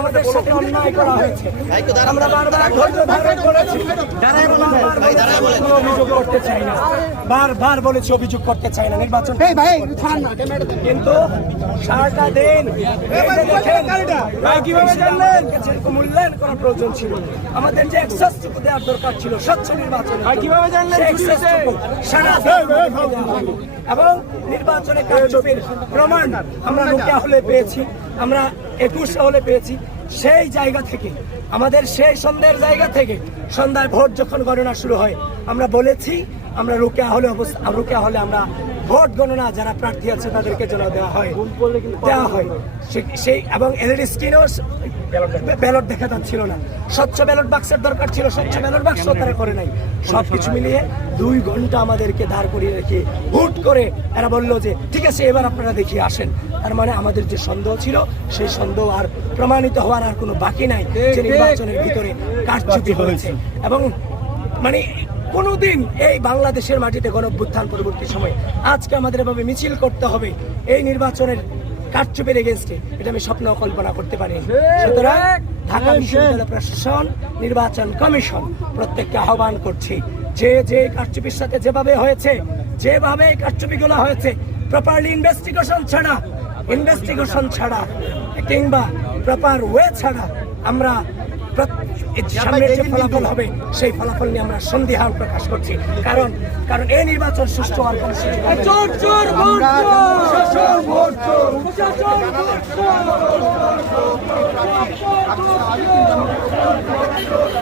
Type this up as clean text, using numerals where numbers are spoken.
আমাদের সাথে অন্যায় করা হয়েছে। আমরা বারবার ধৈর্য ধারণ করেছি। অভিযোগ করতে চাই না, বারবার বলেছি অভিযোগ করতে চাই না নির্বাচন, কিন্তু সারাটা দিন মূল্যায়ন করার প্রয়োজন ছিল। আমাদের যে এক্সেসটুকু দেওয়ার দরকার ছিল স্বচ্ছ নির্বাচন, এবং নির্বাচনে কারচুপির প্রমাণ আমরা রোকেয়া হলে পেয়েছি, আমরা 21 হলে পেয়েছি। সেই জায়গা থেকে আমাদের সেই সন্ধ্যের জায়গা থেকে সন্ধ্যায় ভোট যখন গণনা শুরু হয় আমরা বলেছি আমরা রোকেয়া হলে আমরা ভোট গণনা যারা প্রার্থী আছে তাদেরকে যেন দেওয়া হয় সেই, এবং এলইডি স্ক্রিনেও ব্যালট দেখা যাচ্ছিল না। স্বচ্ছ ব্যালট বাক্সের দরকার ছিল, স্বচ্ছ ব্যালট বাক্স তারা করে নাই। সবকিছু মিলিয়ে 2 ঘন্টা আমাদেরকে দাঁড় করিয়ে রেখে হুট করে এরা বললো যে ঠিক আছে এবার আপনারা দেখিয়ে আসেন। তার মানে আমাদের যে সন্দেহ ছিল সেই সন্দেহ আর প্রমাণিত হওয়ার আর কোনো বাকি নাই যে নির্বাচনের ভিতরে কারচুপি হয়েছে। এবং মানে কোনোদিন এই বাংলাদেশের মাটিতে গণঅভ্যুত্থান পরবর্তী সময় আজকে আমাদের এভাবে মিছিল করতে হবে এই নির্বাচনের কারচুপির এগেইনস্টে, এটা আমি স্বপ্ন কল্পনা করতে পারি। সুতরাং ঢাকা বিশ্ববিদ্যালয় প্রশাসন, নির্বাচন কমিশন প্রত্যেককে আহ্বান করছি যে যে কারচুপির সাথে যেভাবে হয়েছে, যেভাবে কারচুপিগুলো হয়েছে, প্রপারলি ইনভেস্টিগেশন ছাড়া কিংবা প্রপার ওয়ে ছাড়া আমরা সামনের যে ফলাফল হবে সেই ফলাফল নিয়ে আমরা সন্দিহান প্রকাশ করছি। কারণ এই নির্বাচন সুষ্ঠু হওয়ার কোনো